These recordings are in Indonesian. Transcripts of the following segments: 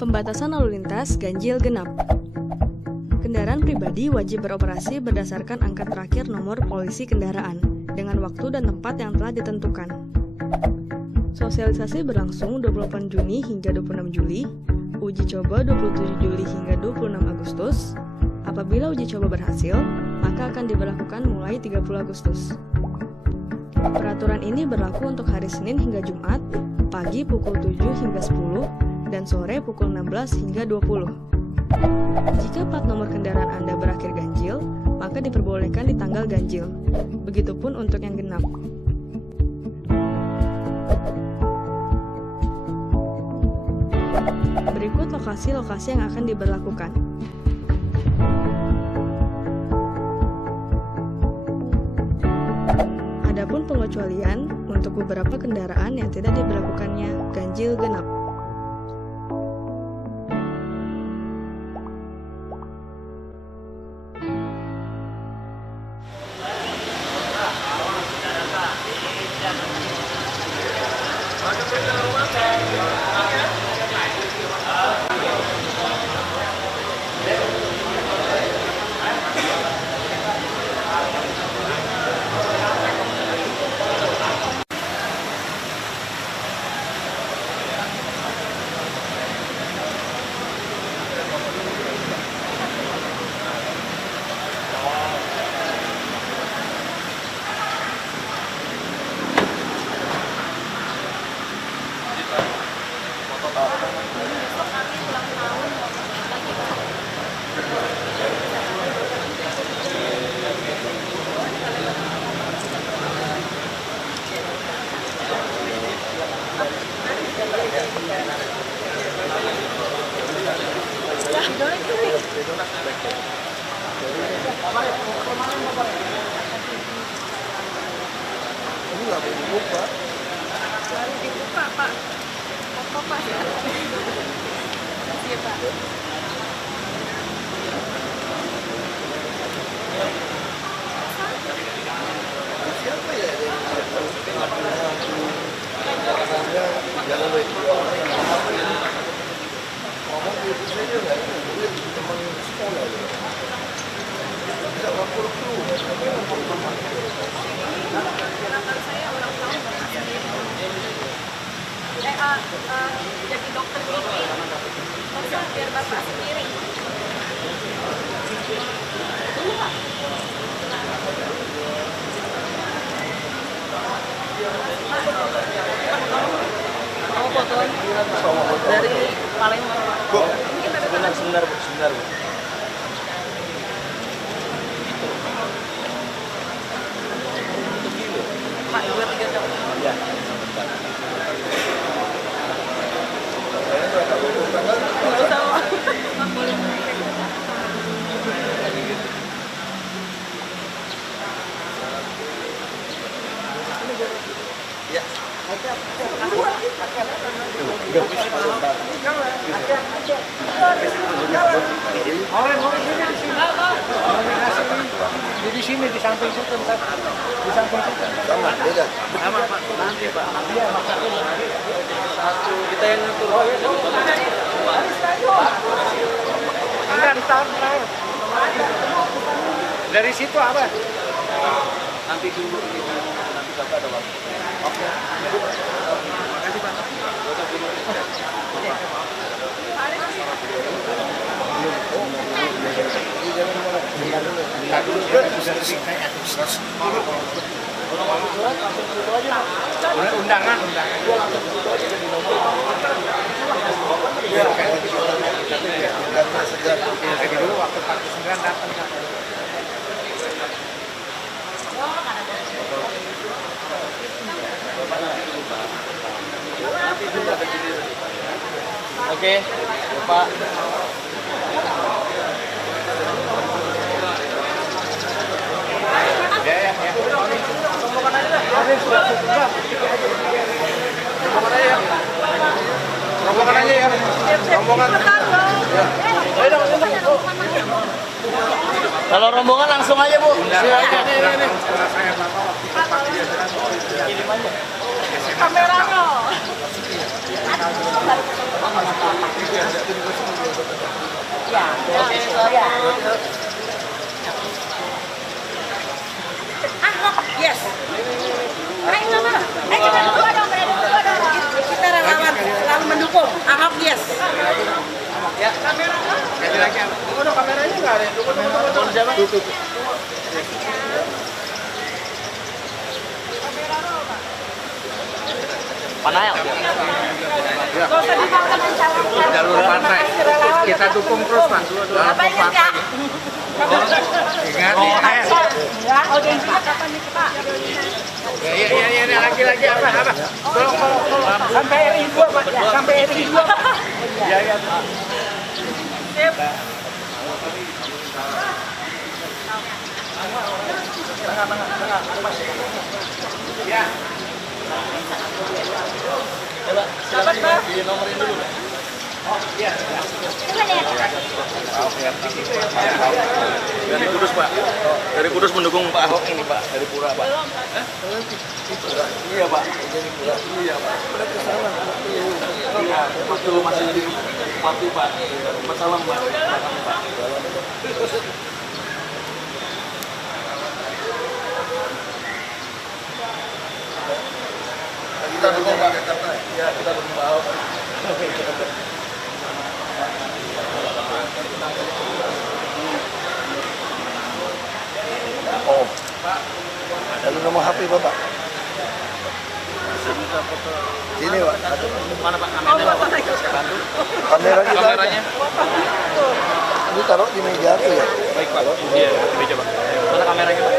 Pembatasan lalu lintas ganjil genap. Kendaraan pribadi wajib beroperasi berdasarkan angka terakhir nomor polisi kendaraan dengan waktu dan tempat yang telah ditentukan. Sosialisasi berlangsung 28 Juni hingga 26 Juli, uji coba 27 Juli hingga 26 Agustus. Apabila uji coba berhasil, maka akan diberlakukan mulai 30 Agustus. Peraturan ini berlaku untuk hari Senin hingga Jumat, pagi pukul 7 hingga 10, dan sore pukul 16 hingga 20. Jika plat nomor kendaraan Anda berakhir ganjil, maka diperbolehkan di tanggal ganjil. Begitupun untuk yang genap. Berikut lokasi-lokasi yang akan diberlakukan. Adapun pengecualian untuk beberapa kendaraan yang tidak diberlakukannya ganjil genap. Ini nggak boleh dibuka. Baru dibuka, Pak. Apa, Pak? Iya, Pak. Siapa ya yang jalan ngomong gitu saja nggak duit teman sekolah ya. Bisa lapor dulu. Kenapa saya ulang tahun Bapak sendiri? Jadi dokter gigi. Masa biar Bapak sendiri? Dulu, Pak. Mau foto dari Palembang. Bu, sebentar Bu. Pak, 2-3 jam. Ya. Nggak usah, Pak. Ya. Di sini di samping situ ntar. Di samping situ. Sama, beda. Sama Pak, nanti Pak. Iya, maksudnya satu kita yang ngatur. Oh iya, enggak ditahan. Dari situ apa? Nanti dulu gitu. Nanti Bapak ada waktu. Oke. Makasih Pak. Undangan. Jadi dulu waktu Pak Presiden datang. Oke, Pak. Ya. Rombongan aja lah. Rombongan aja ya. Rombongan. Kalau rombongan langsung aja Bu. Ini. Kameranya. Ada tugas ini dia kata. Ya, ya. Ahok, yes. Ayo mana? Ayo kita dua dong, kita relawan selalu mendukung. Ahok, yes. Ya, kamera. Ganti lagi. Tunggu dong, kameranya nggak ada. Tunggu siapa? Tutup. Panayal. Ya. Jalur pantai. Kita dukung terus, Pak. Apa ingat ya? Ingat. Ya, audiensinya kapan nih, Pak? Ya, lagi apa? Tolong. Sampai RI 2, Pak. Sampai RI 2, Pak. Ya. Sip. Ya. Sahabat, Pak. Di nomorin dulu. Oh, iya. Dari Kudus, Pak. Dari Kudus mendukung Pak Ahok ini, Pak. Dari Pura, Pak. Iya, Pak. Iya, Pak. Iya, betul masih di Bupati, Pak. Masalah, Pak. Kita dukung Pak Jakarta. Ya, kita dukung Pak Ahok. Oh, lalu nomor HP Bapak? Sini Pak. Mana Pak kameranya? Kamera kita. Kameranya? Ini taruh di meja tuh ya. Baik Pak. Iya, meja Pak. Mana kameranya Pak?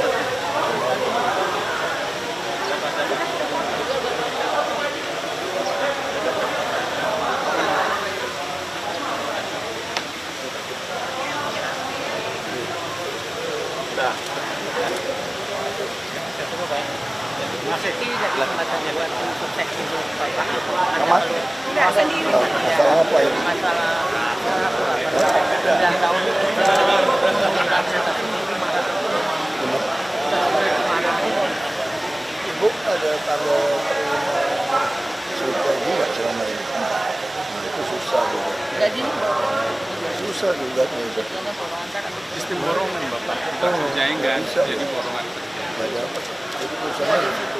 Udah. Masih tidak macamnya buat sukses itu Bapak. Mas? Tidak sendiri. Masalah apa ini? Masalah 9 tahun. Ibu ada tanda terima sudah juga selama ini. Nah, itu susah juga. Gaji Susah juga itu. Sistem borongan Bapak, kita kerjain kan, jadi borongan. Nggak dapat. Jadi usaha di situ.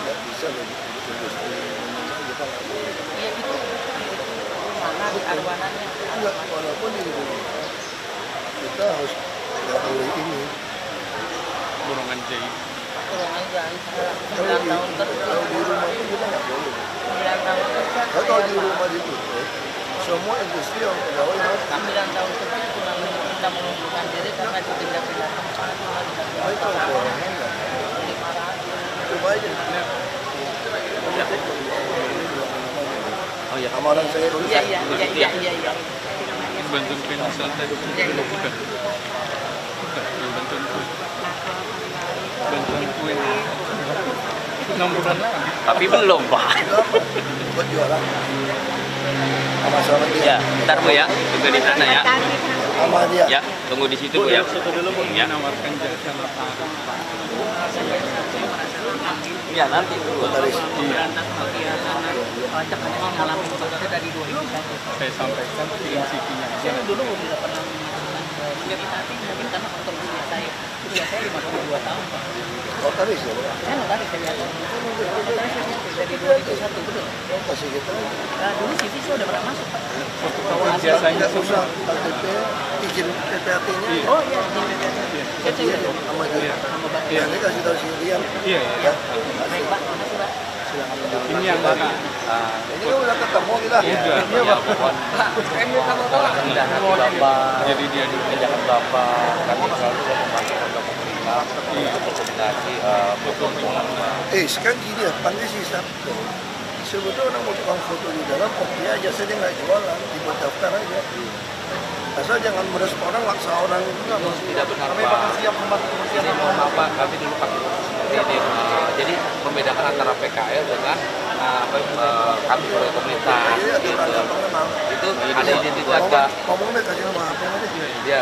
Nggak bisa lagi. Iya gitu. Mana di arwananya? Enggak, walaupun di rumah kita harus nggak boleh ini. Borongan jahit. Kurang aja. Kalau 9 di, tahun terus. kalau di rumah itu kita nggak boleh. 9 tahun terus. Kalau di rumah ditutup, semua industri yang pegawai mati. 9 tahun terus cuma kita mengundurkan diri karena dipindah-pindah tempat. Nah, itu borongan nggak? Coba aja. Oh iya. Sama orang saya dulu. Iya. Bantuan pensel tadi. Bukan. Yang bantuan kue. Bantuan kue. 6 bulan lagi. Tapi belum, Pak. Itu apa? Buat jualan. Sama dia. Ya, ntar Bu ya, tunggu di sana ya. Sama dia. Ya, tunggu di situ Bu ya. Ya. Menawarkan jasa lapar. Ya, nanti Bu. Notaris. Iya. Pajak mengalami kebakaran dari 2000 Saya sampaikan kirim CV-nya aja. saya dulu tidak pernah menjadi mungkin karena faktor usia saya 52 tahun Pak. Notaris ya, Pak? Saya notaris saya lihat dari 2001 betul. Kasih kita. Nah, dulu CV saya udah pernah masuk Pak. Jasanya Tidak usah KTP, izin PPAT-nya. Oh iya, di BPJS. Iya, sama dia. Sama Pak. Nanti kasih tahu sendirian. Iya. Ya. Baik Pak, makasih Pak. Ini yang mana? Ini kan udah ketemu kita. Udah. Iya, Pak. Pindahan Bapak. Jadi dia di Pindahan Bapak. Kami selalu membantu warga pemerintah untuk berkomunikasi Sekarang gini ya, panggil si Sabtu. Sebetulnya orang mau tukang foto di dalam, oke aja, saya dia nggak jualan, dibuat daftar aja. Asal jangan merespon orang, laksa orang. tidak benar Pak. Jadi mohon maaf Pak, kami dulu pakai seperti ini. Jadi membedakan antara PKL dengan kami sebagai pemerintah. Itu ada identitas Pak. Ngomongnya kasih nama apa nanti? Iya.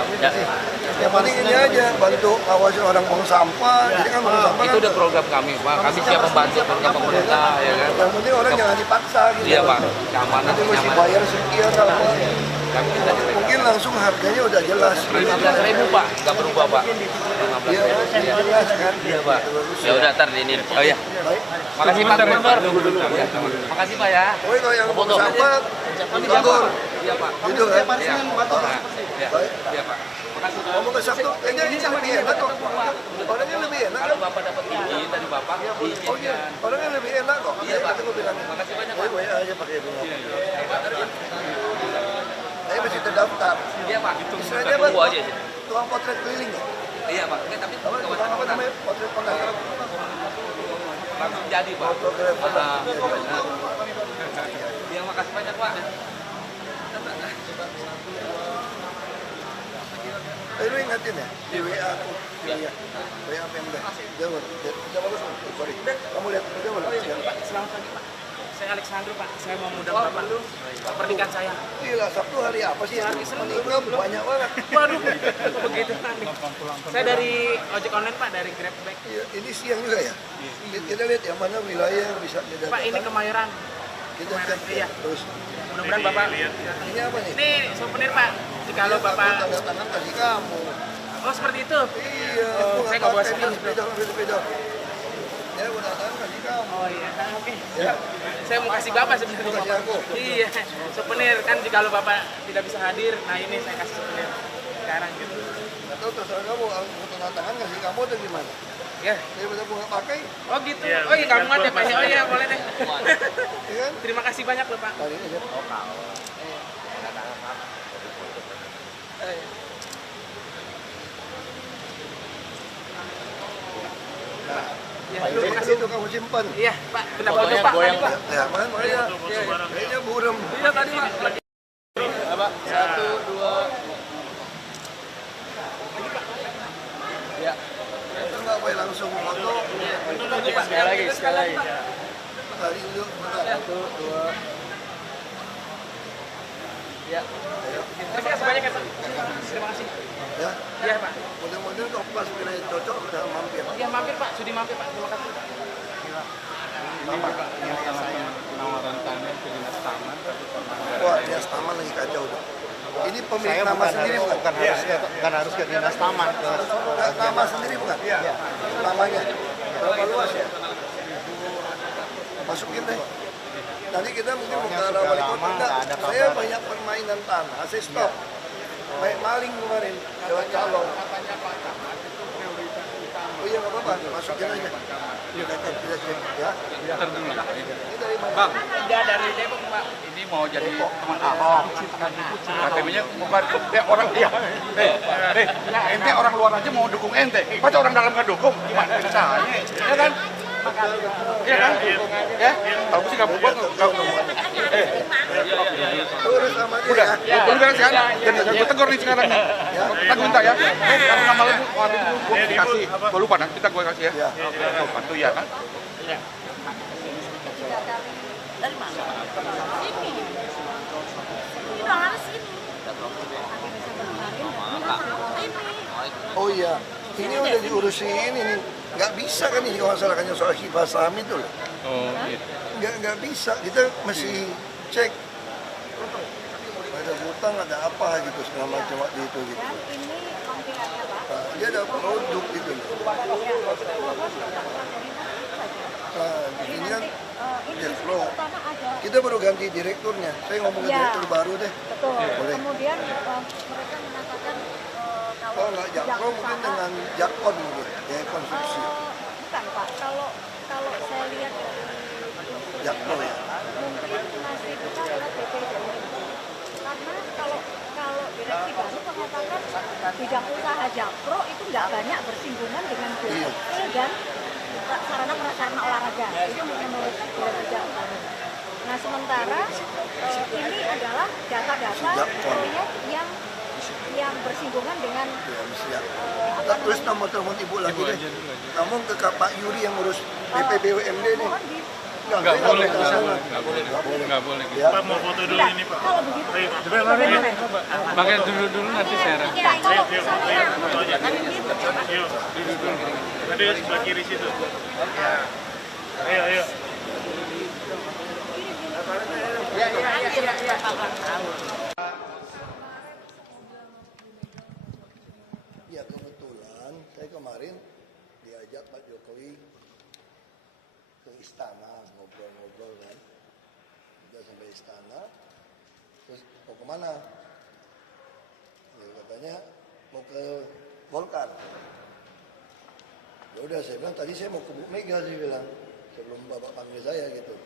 Yang penting ini aja bantu ngawasin orang buang sampah. Jadi kan buang sampah Itu udah program kami Pak. Kami siap membantu program pemerintah ya kan. Yang penting orang jangan dipaksa gitu. Iya Pak. Keamanan. Nanti mesti bayar sekian apa. Kami kita Mungkin langsung harganya udah jelas. 15.000 Pak, nggak berubah Pak. Iya, jelas kan. Iya Pak. Ya udah ntar ini. Oh ya. Baik. Makasih Pak Gubernur. Makasih Pak ya. Oh, kalau yang buang sampah ditegur. Iya Pak. Gitu kan? Iya. Iya Pak. Makasih Pak. Ngomong ke Sabtu, kayaknya ini lebih enak kok. Orangnya lebih enak kan? Kalau Bapak dapat izin dari Bapak, Oh iya, diizinkan. orangnya lebih enak kok. Iya Pak. Tadi gue bilang. Makasih banyak Pak. WA aja pakai bunga. Saya masih terdaftar. Iya Pak. Istilahnya Tunggu apa? aja sih. Tukang potret keliling ya? Iya Pak. Oke, tapi Tukang apa namanya? Potret pengacara. langsung jadi Pak. Fotografer. Iya, makasih banyak Pak. Lu ingatin ya? Di WA aku. Iya. WA Pemda. Jawab. Jawab lu. Sorry. Kamu lihat. Jawab. Selamat pagi Pak, saya Alexander Pak, saya mau undang Bapak pernikahan saya. Gila, Sabtu hari apa sih? Hari Senin. Menikah banyak banget. Waduh, begitu Pak. Saya dari ojek online Pak, dari Grabback. Iya, ini siang juga ya? Kita lihat yang mana wilayah yang bisa kita Pak, ini Kemayoran. kita cek Iya. terus. Mudah-mudahan Bapak. Ini apa nih? Ini souvenir Pak, jikalau Iya, Bapak. tanda tangan kasih kamu. Oh seperti itu. Iya, Oh, aku saya nggak nggak bawa pakai sepeda. sepeda. Ya, udah tangan kasih kamu. Oh iya, oke. Ya, Saya mau kasih Bapak sebenarnya. kasih aku. Iya, souvenir kan jikalau Bapak tidak bisa hadir, nah ini saya kasih souvenir sekarang gitu. Atau terserah kamu, aku tanda tangan kasih kamu atau gimana? Ya. Daripada aku nggak pakai, Oh gitu. Oh iya kamu ada Pak. Oh iya boleh deh. ya kan? Terima kasih banyak loh Pak. Kali ini aja. Ya, Nah, terima kasih. itu kamu simpan. Iya Pak, kenapa foto Pak? Tadi, Pak. Ya, makanya kayaknya burem. Iya tadi Pak. Satu, dua. Ya. Itu nggak boleh langsung foto. Sekali lagi, sekali lagi. Kali dulu, bentar. Satu, dua. Ya. Terima kasih banyak ya Pak. Terima kasih. Ya, Iya Pak. mudah-mudahan kalau pas wilayah cocok udah mampir. Iya mampir Pak, sudi mampir Pak. Terima kasih. Penawaran tanah ke dinas taman Wah, dinas taman lagi kacau tuh. Ini pemilik nama sendiri bukan? Bukan harus ke dinas taman, ke Nama sendiri bukan? Iya. Namanya. Berapa luas ya? Masukin deh. Nanti kita mungkin mau ke arah sudah wali lama, kota. nggak ada Saya kabar. banyak permainan tanah. Saya stop. Main maling kemarin lewat calon. Oh iya nggak apa-apa, masukin aja. Kita cek ya. Ini dari mana? Bang, Iya dari Depok Pak. ini mau jadi teman Ahok. KTP-nya bukan orang dia. Ente orang luar aja mau dukung ente. Masa orang dalam nggak dukung? Gimana ceritanya? Ya kan? Iya kan? Ya? Kalau sih nggak buat Urus sama dia udah. ya. Gue bilang sekarang. Dan gue tegur nih sekarang nih. Kita minta ya. Karena nama lu waktu itu gue kasih. Gue lupa nanti kita gue kasih ya. Bantu ya kan? Dari mana? Sini. Ini dong harus sini. Ini. Oh iya, ini udah diurusin ini nih. Nggak bisa kan ini kalau masalahnya soal hibah saham itu loh. Oh, iya. Nggak bisa, kita mesti cek ada hutang, ada apa gitu segala macam waktu itu gitu. Dan ini lampirannya Pak. Nah, dia ada produk gitu loh. Nah, ini kan Ini cash flow. pertama ada. Kita baru ganti direkturnya. Saya ngomong ke Ya. direktur baru deh. Betul. Boleh. Kemudian mereka mengatakan Kalau nggak Jakpro mungkin dengan Jakpon mungkin, ya konstruksi. bukan Pak. Kalau saya lihat dari Jakpro ya. mungkin masih kita lewat BPD. Karena kalau direksi baru mengatakan bidang usaha Jakpro itu nggak banyak bersinggungan dengan BPD dan sarana prasarana olahraga. Itu menurut direksi Jakpro. Nah sementara ini adalah data-data proyek yang yang bersinggungan dengan Ya, mesti ya. Kita tulis nomor telepon ibu lagi deh. Kamu ke Pak Yuri yang ngurus BPBUMD nih. mohon di Nggak boleh. Nggak boleh. Ya. Pak mau foto dulu ini Pak. kalau begitu Ayo, bagaimana? Pakai dulu nanti share. Ya, kalau ayo, misalnya foto aja. Ayo, tadi sebelah kiri situ. Ayo. Ya kebetulan saya kemarin diajak Pak Jokowi ke istana ngobrol-ngobrol kan. Udah sampai istana, terus mau kemana? Ya, katanya mau ke Golkar. Ya udah saya bilang tadi saya mau ke Bu Mega sih bilang sebelum bapak panggil saya gitu.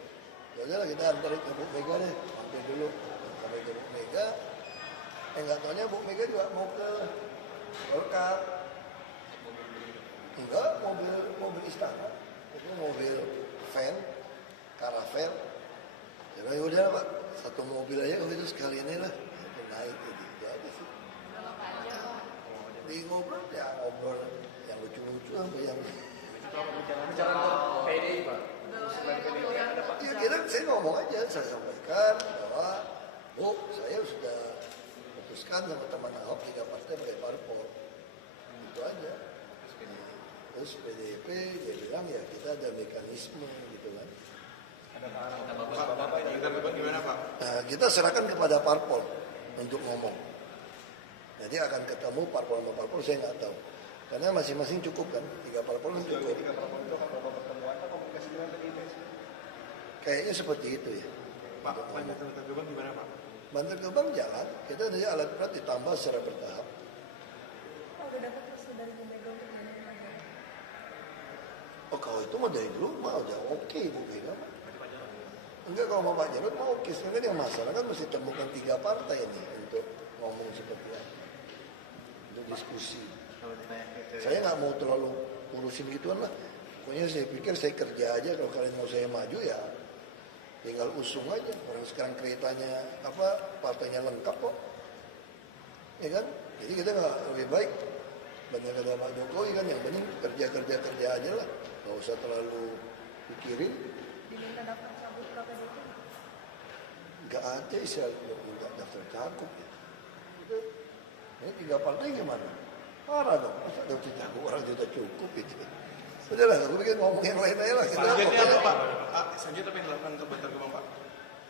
Ya udahlah kita antarin ke Bu Mega deh, mampir dulu sampai ke Bu Mega. Nggak taunya Bu Mega juga mau ke Golkar. Enggak, mobil istana. Itu mobil van, karavel. Ya udah Pak, satu mobil aja kalau itu sekalian lah. Ya, naik gitu. Itu aja sih. Di ngobrol ya ngobrol yang lucu-lucu apa yang ya kira saya ngomong aja, saya sampaikan bahwa Bu, saya sudah putuskan sama teman Ahok 3 partai pakai parpol. Itu aja. Terus PDIP dia bilang ya kita ada mekanisme gitu kan. Nah, kita serahkan kepada parpol untuk ngomong. Jadi akan ketemu parpol sama parpol saya nggak tahu. Karena masing-masing cukup kan, 3 parpol kan cukup. Kayaknya seperti itu ya. Pak, Banjar Gebang gimana Pak? Bantar Gebang jalan, kita dari alat berat ditambah secara bertahap. Oh kalau itu mah dari dulu mah udah oke Bu Mega. Enggak kalau mau Pak Jarod mau oke. Sebenarnya yang masalah kan mesti temukan 3 partai ini untuk ngomong seperti apa. Untuk diskusi. Saya nggak mau terlalu urusin gituan lah. Pokoknya saya pikir saya kerja aja, kalau kalian mau saya maju ya tinggal usung aja. Orang sekarang keretanya partainya lengkap kok. Ya kan? Jadi kita nggak lebih baik banyak kata Pak Jokowi kan yang penting kerja aja lah. Nggak usah terlalu pikirin. Nggak ada istilah nggak daftar cakup ya. Ini 3 partai gimana? Parah dong, masa daftar cakup orang sudah cukup itu. Udah lah, aku bikin ngomong yang lain aja lah. Selanjutnya apa Pak? Selanjutnya apa yang dilakukan ke Bantar Gebang Pak?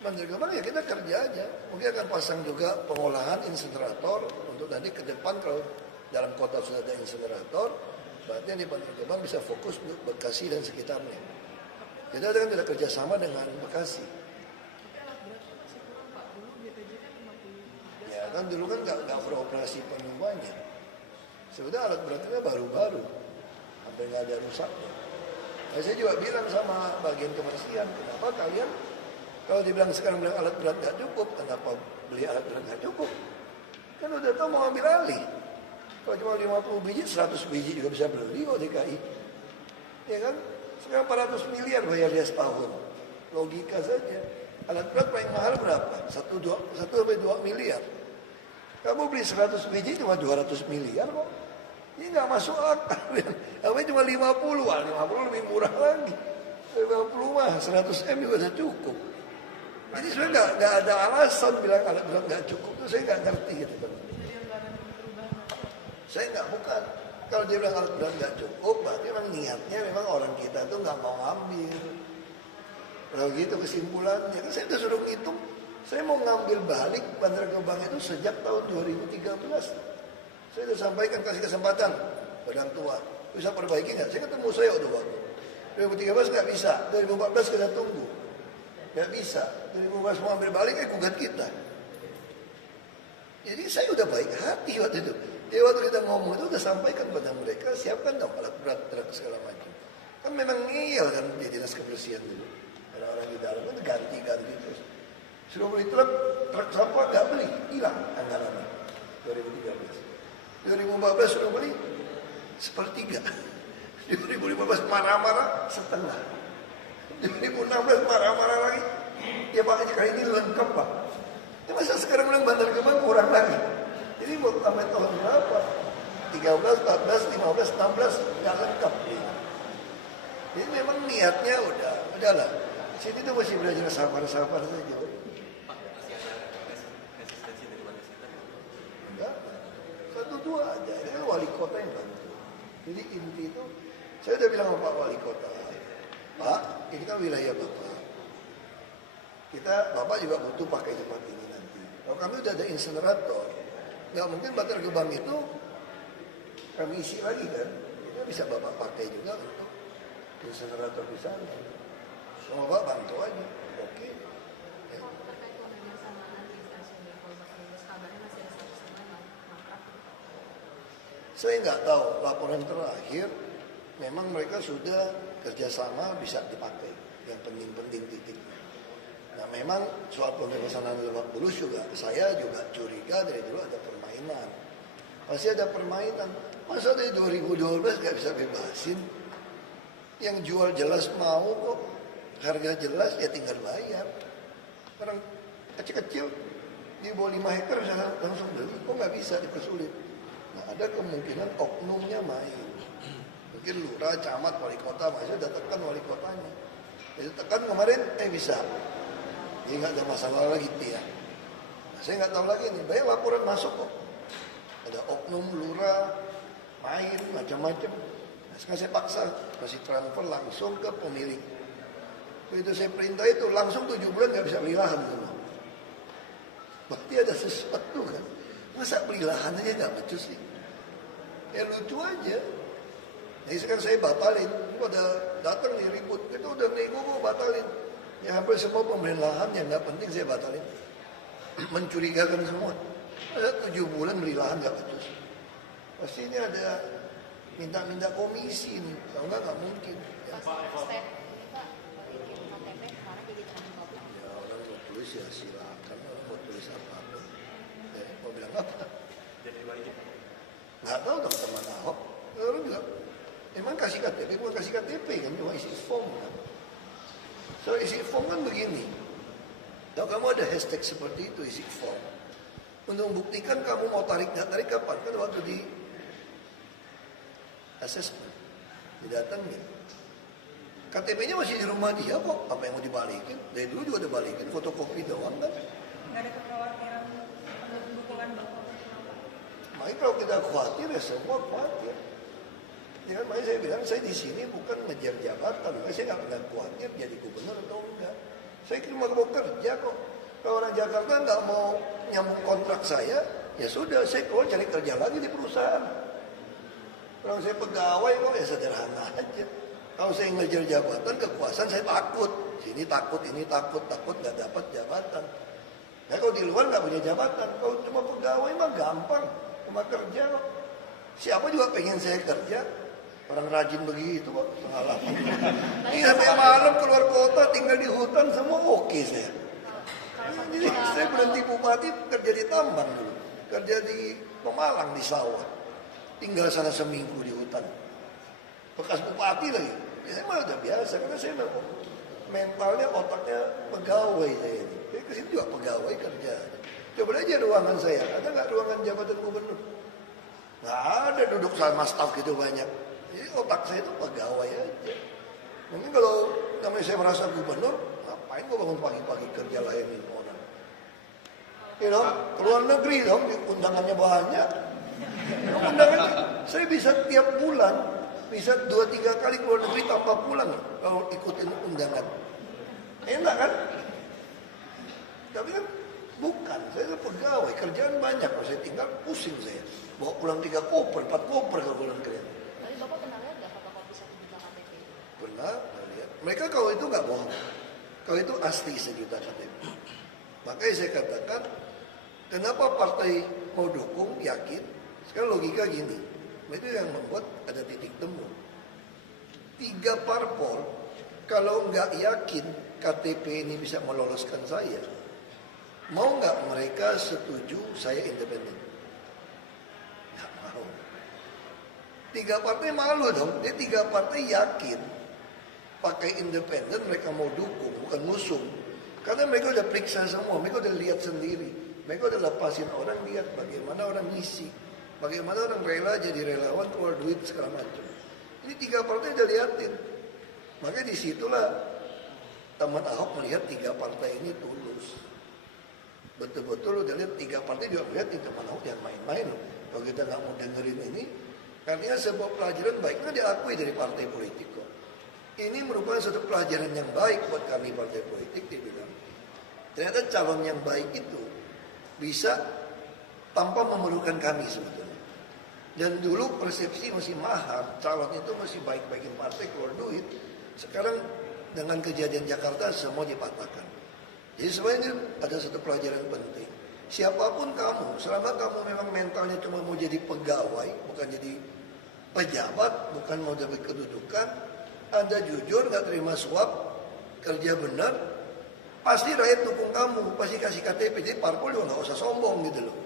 Bantar Gebang ya kita kerja aja. Mungkin akan pasang juga pengolahan insinerator untuk nanti ke depan kalau dalam kota sudah ada insinerator, berarti di Bantar Gebang bisa fokus untuk Bekasi dan sekitarnya. Kita kan tidak kerjasama dengan Bekasi. Ya kan dulu kan nggak beroperasi penuh banyak. Sebenarnya alat beratnya baru-baru, hampir nggak ada rusaknya. Nah, saya juga bilang sama bagian kebersihan, kenapa kalian kalau dibilang sekarang bilang alat berat nggak cukup, kenapa beli alat berat nggak cukup? Kan udah tahu mau ambil alih. Kalau cuma 50 biji, 100 biji juga bisa beli kok DKI. Ya kan? Sekarang 400 miliar bayar dia setahun. Logika saja. Alat berat paling mahal berapa? 1-2 miliar. Kamu beli 100 biji cuma 200 miliar kok. Ini nggak masuk akal. Apa cuma 50, 50 lebih murah lagi. 50 mah 100 M juga sudah cukup. Jadi sebenarnya nggak ada alasan bilang alat berat nggak cukup. Itu saya nggak ngerti gitu. Saya nggak bukan. Kalau dia bilang alat berat nggak cukup, berarti memang niatnya memang orang kita tuh nggak mau ngambil. Kalau gitu kesimpulannya, kan saya udah suruh ngitung. Saya mau ngambil balik Bantar Gebang itu sejak tahun 2013. Saya sudah sampaikan, kasih kesempatan Badan Tua. Bisa perbaiki nggak? Saya ketemu saya udah waktu. 2013 nggak bisa, 2014 kita tunggu. Nggak bisa, 2014 mau ambil balik, gugat kita. Jadi saya udah baik hati waktu itu. Jadi waktu kita ngomong itu udah sampaikan pada mereka, siapkan dong alat berat truk segala macam. Kan memang ngiyel kan di dinas kebersihan dulu. Orang-orang di dalam itu ganti terus. Suruh beli truk sampah nggak beli, hilang anggarannya 2013. 2014 suruh beli sepertiga. 2015 marah-marah setengah. 2016 marah-marah lagi. Ya Pak, kali ini lengkap Pak. Ya masa sekarang bilang Bantar Gebang kurang lagi. Jadi mau sampai tahun berapa? 13, 14, 15, 16 nggak lengkap. Jadi memang niatnya udahlah. Sini tuh masih belajar sabar-sabar saja. Enggak, 1-2 aja. Ini kan wali kota yang bantu. Jadi inti itu, saya udah bilang sama Pak Wali Kota, Pak, ini kan wilayah Bapak. Bapak juga butuh pakai tempat ini nanti. Kalau kami udah ada insinerator, nggak mungkin Bantar Gebang itu kami isi lagi kan. Itu bisa Bapak pakai juga untuk insinerator di sana. Sama Bapak bantu aja. Oke. Ya. Saya nggak tahu, laporan terakhir memang mereka sudah kerjasama bisa dipakai. Yang penting-penting titik. Nah memang soal pembebasan Lebak Bulus juga, saya juga curiga dari dulu ada permainan. Pasti ada permainan. Masa dari 2012 gak bisa bebasin? Yang jual jelas mau kok. Harga jelas ya tinggal bayar. Orang kecil-kecil di bawah 5 hektar bisa langsung beli. Kok gak bisa dipersulit? Nah ada kemungkinan oknumnya main. Mungkin lurah, camat, wali kota masih udah tekan wali kotanya. Jadi tekan kemarin bisa. Jadi nggak ada masalah lagi dia. Nah, saya nggak tahu lagi nih, banyak laporan masuk kok. Ada oknum lurah, main macam-macam. Nah, sekarang saya paksa kasih transfer langsung ke pemilik. Begitu saya perintah itu langsung 7 bulan nggak bisa beli lahan dulu. Berarti ada sesuatu kan? Masa beli lahan aja nggak becus sih? Ya lucu aja. Jadi sekarang saya batalin. Pada datang nih ribut, itu udah nego gue batalin. Ya hampir semua pembelian lahan yang nggak penting saya batalin. Mencurigakan semua. Ada 7 bulan beli lahan nggak becus. Pasti ini ada minta komisi nih. Kalau nggak mungkin. Ya. Ya orang mau tulis ya silakan. Orang mau tulis apa-apa. Mau bilang apa? Nggak tahu teman-teman Ahok. Orang juga emang kasih KTP, bukan kasih KTP kan, cuma isi form kan. So isi form kan begini. Kalau kamu ada hashtag seperti itu, isi form. Untuk membuktikan kamu mau tarik, nggak tarik kapan? Kan waktu di assessment, didatangin. KTP-nya masih di rumah dia kok, apa yang mau dibalikin? Dari dulu juga dibalikin, fotokopi doang kan. Nggak ada kekhawatiran dukungan Bapak? Makanya kalau kita khawatir ya semua khawatir. Ya, makanya saya bilang saya di sini bukan ngejar jabatan, saya nggak pernah khawatir jadi gubernur atau enggak. Saya cuma mau kerja kok. Kalau orang Jakarta nggak mau nyambung kontrak saya, ya sudah saya keluar cari kerja lagi di perusahaan. Kalau saya pegawai kok ya sederhana aja. Kalau saya ngejar jabatan kekuasaan saya takut, sini takut, ini takut nggak dapat jabatan. Nah kalau di luar nggak punya jabatan, kalau cuma pegawai mah gampang, cuma kerja kok. Siapa juga pengen saya kerja. Orang rajin begitu kok, setengah 8. Ini sampai malam keluar kota, tinggal di hutan, semua oke saya. Jadi saya berhenti bupati, kerja di tambang dulu. Kerja di Pemalang, di sawah. Tinggal sana seminggu di hutan. Bekas bupati lagi. Ya, saya mah udah biasa, karena saya mentalnya, otaknya pegawai saya ini. Jadi kesini juga pegawai kerja. Coba aja ruangan saya, ada nggak ruangan jabatan gubernur? Nggak ada duduk sama staf gitu banyak. Jadi otak saya itu pegawai aja. Mungkin kalau namanya saya merasa gubernur, ngapain gue bangun pagi-pagi kerja layanin orang? You know, keluar negeri dong, undangannya banyak. Undangannya, saya bisa tiap bulan, bisa 2-3 kali keluar negeri tanpa pulang kalau ikutin undangan. Enak kan? Tapi kan bukan, saya itu pegawai, kerjaan banyak. Kalau saya tinggal pusing saya. Bawa pulang 3 koper, 4 koper kalau pulang kerja. Bapak pernah lihat nggak fotokopi 1 juta KTP? Pernah lihat. Mereka kalau itu nggak bohong. Kalau itu asli 1 juta KTP. Makanya saya katakan, kenapa partai mau dukung, yakin? Sekarang logika gini. Itu yang membuat ada titik temu. 3 parpol, kalau nggak yakin KTP ini bisa meloloskan saya, mau nggak mereka setuju saya independen? 3 partai malu dong. Dia 3 partai yakin pakai independen mereka mau dukung, bukan ngusung. Karena mereka udah periksa semua, mereka udah lihat sendiri. Mereka udah lepasin orang, lihat bagaimana orang ngisi, bagaimana orang rela jadi relawan, keluar duit segala macam. Ini 3 partai udah liatin. Makanya disitulah teman Ahok melihat 3 partai ini tulus. Betul-betul udah lihat 3 partai juga melihat ini teman Ahok yang main-main. Kalau kita nggak mau dengerin ini, karena sebuah pelajaran baiknya diakui dari partai politik kok. Ini merupakan suatu pelajaran yang baik buat kami partai politik, dibilang. Ternyata calon yang baik itu bisa tanpa memerlukan kami sebetulnya. Dan dulu persepsi masih mahal, calon itu masih baik-baikin partai keluar duit. Sekarang dengan kejadian Jakarta semua dipatahkan. Jadi sebenarnya ada satu pelajaran penting. Siapapun kamu, selama kamu memang mentalnya cuma mau jadi pegawai, bukan jadi pejabat, bukan mau dapat kedudukan, Anda jujur, nggak terima suap, kerja benar, pasti rakyat dukung kamu, pasti kasih KTP. Jadi parpol juga nggak usah sombong gitu loh,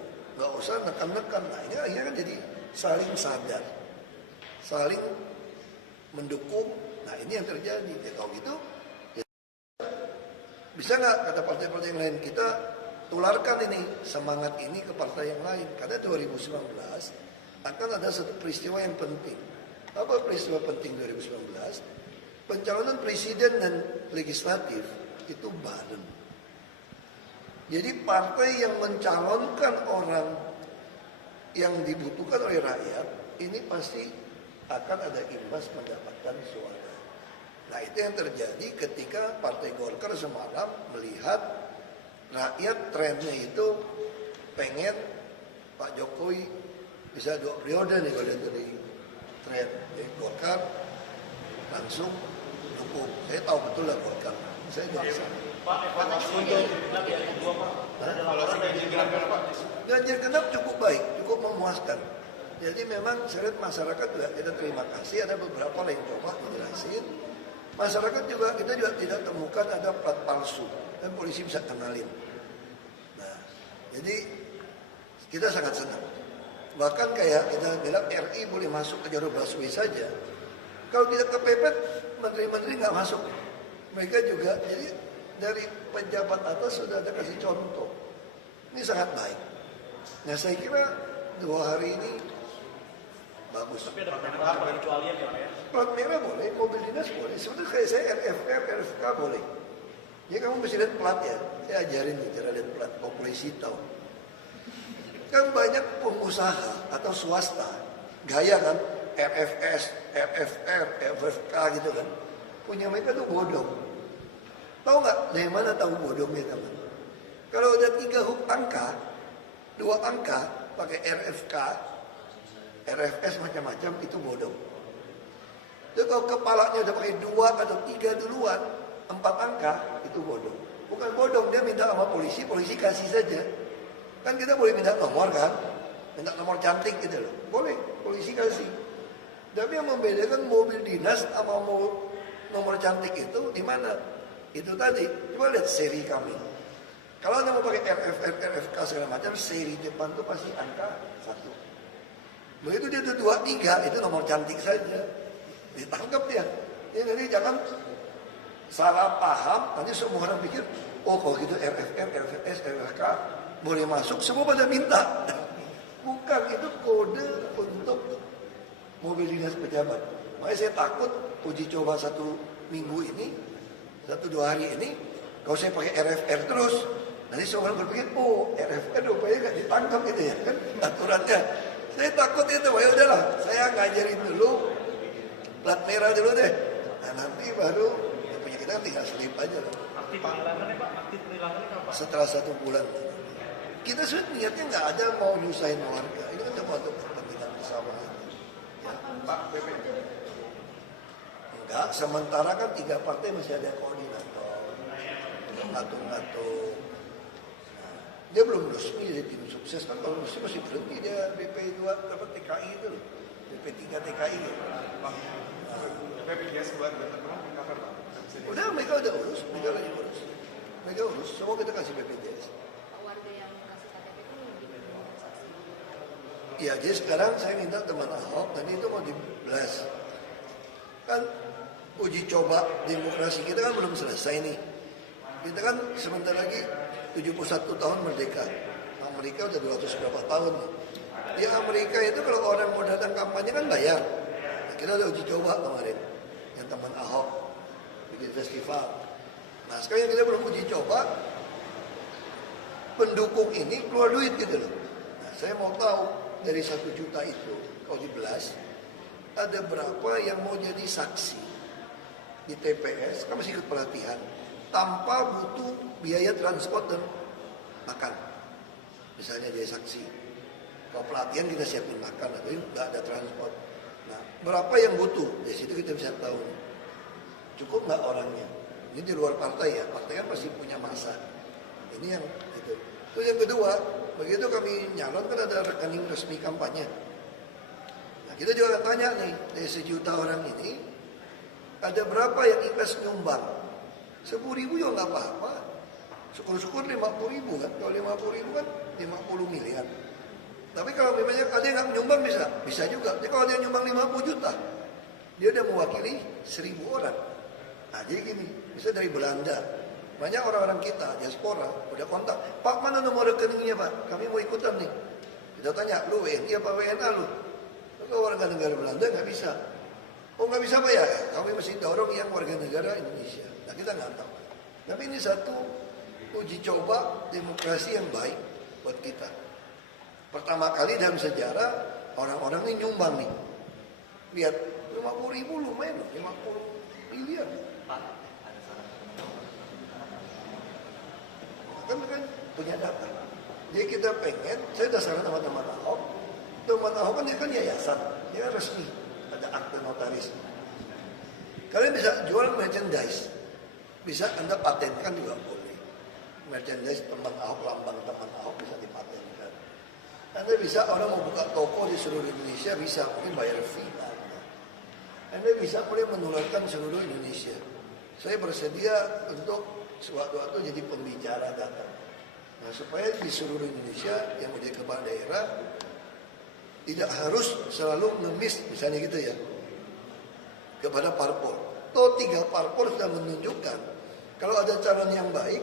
nggak usah nekan-nekan. Nah ini akhirnya kan jadi saling sadar, saling mendukung. Nah ini yang terjadi. Ya kalau gitu, ya, bisa nggak kata partai-partai yang lain kita tularkan ini semangat ini ke partai yang lain? Karena 2019 akan ada satu peristiwa yang penting. Apa peristiwa penting 2019? Pencalonan presiden dan legislatif itu bareng. Jadi partai yang mencalonkan orang yang dibutuhkan oleh rakyat ini pasti akan ada imbas mendapatkan suara. Nah itu yang terjadi ketika Partai Golkar semalam melihat rakyat trennya itu pengen Pak Jokowi bisa 2 periode nih kalau dari tren. Jadi Golkar langsung dukung. Saya tahu betul lah Golkar. Saya dari sana. Pak, evaluasi untuk yang kedua Pak. Evaluasi ganjil genap Pak. Ganjil genap cukup baik, cukup memuaskan. Jadi memang saya lihat masyarakat juga kita terima kasih, ada beberapa yang coba menjelasin. Masyarakat juga kita juga tidak temukan ada plat palsu dan polisi bisa kenalin. Nah, jadi kita sangat senang. Bahkan kayak kita bilang RI boleh masuk ke jalur busway saja. Kalau tidak kepepet, menteri-menteri nggak masuk. Mereka juga, jadi dari pejabat atas sudah ada kasih contoh. Ini sangat baik. Nah saya kira 2 hari ini bagus. Tapi ada pengecualian ya Pak ya? Plat merah boleh, mobil dinas boleh. Sebetulnya kayak saya RFR, RFK boleh. Jadi kamu mesti lihat plat ya. Saya ajarin cara lihat plat, kalau polisi tahu. Kan banyak pengusaha atau swasta gaya kan RFS, RFR, RFK gitu kan. Punya mereka tuh bodong. Tahu nggak dari mana tahu bodongnya teman? Kalau ada 3 angka, 2 angka pakai RFK, RFS macam-macam itu bodong. Jadi kalau kepalanya udah pakai 2 atau 3 duluan, 4 angka itu bodong. Bukan bodong, dia minta sama polisi, polisi kasih saja. Kan kita boleh minta nomor kan, minta nomor cantik gitu loh, boleh, polisi kasih. Tapi yang membedakan mobil dinas sama nomor cantik itu di mana? Itu tadi, coba lihat seri kami. Kalau anda mau pakai RFR, RFK segala macam, seri depan itu pasti angka 1. Begitu dia tuh 2, 3, itu nomor cantik saja. Ditangkap dia. Jadi jangan salah paham, nanti semua orang pikir, oh kalau gitu RFR, RFS, RFK boleh masuk, semua pada minta. Bukan, itu kode untuk mobil dinas pejabat. Makanya saya takut uji coba 1 minggu ini, 1-2 hari ini, kalau saya pakai RFR terus, nanti semua orang berpikir, oh RFR rupanya nggak ditangkap gitu ya, kan aturannya. Saya takut itu, ya udahlah, saya ngajarin dulu, plat merah dulu deh. Nah nanti baru, ya punya kita tinggal selip aja loh. Aktif penilangannya Pak, aktif penilangannya kapan? Setelah 1 bulan. Kita sebenarnya niatnya nggak ada mau nyusahin warga. Ini kan cuma untuk kepentingan bersama. Ya. Pak, BP. Enggak, sementara kan 3 partai masih ada koordinator. Ngatur-ngatur. Nah, dia belum resmi jadi tim sukses kan. Kalau resmi masih berhenti dia BP 2 dapat TKI itu loh. BP 3 TKI ya. Pak, BPJS buat teman-teman kapan Pak? Udah mereka udah urus, mereka lagi urus. Mereka urus, semua kita kasih BPJS. Ya, jadi sekarang saya minta teman Ahok, tadi itu mau di-blast. Kan uji coba demokrasi kita kan belum selesai nih. Kita kan sebentar lagi 71 tahun merdeka. Amerika udah 200 berapa tahun. Di Amerika itu kalau orang mau datang kampanye kan bayar. Nah, kita udah uji coba kemarin. Yang teman Ahok bikin festival. Nah sekarang yang kita belum uji coba, pendukung ini keluar duit gitu loh. Nah saya mau tahu dari 1 juta itu, kalau dibelas, ada berapa yang mau jadi saksi di TPS, kan masih ikut pelatihan, tanpa butuh biaya transport dan makan. Misalnya jadi saksi. Kalau pelatihan kita siapin makan, tapi nggak ada transport. Nah, berapa yang butuh? Dari situ kita bisa tahu. Cukup nggak orangnya? Ini di luar partai ya, partai kan pasti punya masa. Ini yang itu. Terus yang kedua, begitu kami nyalon kan ada rekening resmi kampanye. Nah, kita juga tanya nih, dari 1 juta orang ini, ada berapa yang ikhlas nyumbang? 10.000 juga nggak apa-apa. Syukur-syukur 50.000 kan. Kalau 50.000 kan 50 miliar. Tapi kalau misalnya ada yang nggak nyumbang bisa juga. Jadi kalau dia nyumbang 50 juta, dia udah mewakili 1.000 orang. Nah jadi gini, misalnya dari Belanda, banyak orang-orang kita, diaspora, udah kontak, Pak mana nomor rekeningnya Pak? Kami mau ikutan nih. Kita tanya, lu WNI apa WNA lu? Kalau warga negara Belanda nggak bisa. Oh nggak bisa Pak ya? Kami mesti dorong yang warga negara Indonesia. Nah kita nggak tahu. Tapi ini satu uji coba demokrasi yang baik buat kita. Pertama kali dalam sejarah orang-orang ini nyumbang nih. Lihat 50.000 lumayan loh, 50 miliar. Kan punya data. Jadi kita pengen, saya udah saran sama teman Ahok. Teman Ahok kan dia kan yayasan, dia resmi, ada akte notaris. Kalian bisa jual merchandise, bisa Anda patenkan juga boleh. Merchandise teman Ahok, lambang teman Ahok bisa dipatenkan. Anda bisa, orang mau buka toko di seluruh Indonesia, bisa mungkin bayar fee. Anda bisa mulai menularkan seluruh Indonesia. Saya bersedia untuk sewaktu-waktu jadi pembicara data. Nah supaya di seluruh Indonesia yang menjadi kepala daerah tidak harus selalu ngemis, misalnya gitu ya, kepada parpol. Toh 3 parpol sudah menunjukkan kalau ada calon yang baik,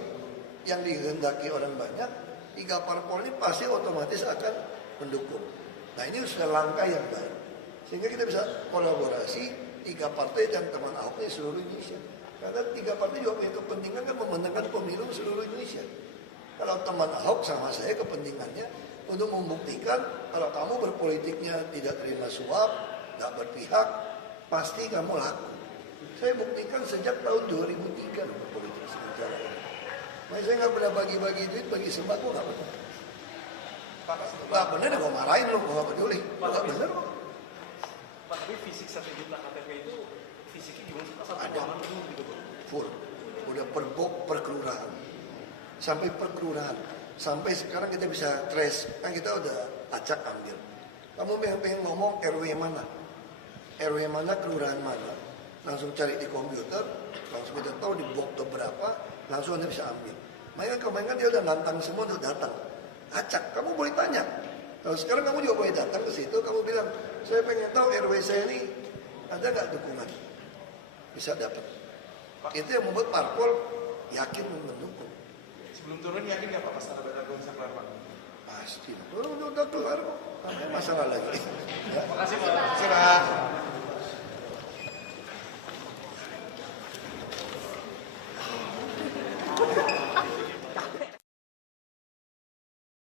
yang dikehendaki orang banyak, 3 parpol ini pasti otomatis akan mendukung. Nah ini sudah langkah yang baik. Sehingga kita bisa kolaborasi 3 partai dan teman Ahok di seluruh Indonesia. Karena 3 partai juga punya kepentingan kan memenangkan pemilu seluruh Indonesia. Kalau teman Ahok sama saya kepentingannya untuk membuktikan kalau kamu berpolitiknya tidak terima suap, tidak berpihak, pasti kamu laku. Saya buktikan sejak tahun 2003 berpolitik secara ini. Makanya saya nggak pernah bagi-bagi duit, bagi sembako nggak pernah. Nggak bener ya, gue marahin lo, gue nggak peduli. Nggak bener kok. Pak, tapi fisik 1 juta KTP itu fisiknya gimana? Ada full, udah per kelurahan, sampai per kelurahan, sampai sekarang kita bisa trace, kan kita udah acak ambil. Kamu pengen ngomong RW mana, kelurahan mana, langsung cari di komputer, langsung kita tahu di blok berapa, langsung Anda bisa ambil. Makanya kemarin dia udah nantang semua untuk datang, acak. Kamu boleh tanya. Kalau sekarang kamu juga boleh datang ke situ, kamu bilang, saya pengen tahu RW saya ini ada nggak dukungan, bisa dapat. Itu yang membuat parpol yakin mendukung. Sebelum turun yakin nggak Pak pas ada data bisa keluar Pak? Pasti. Turun udah keluar kok. Ada masalah lagi. Ya. Terima kasih Pak.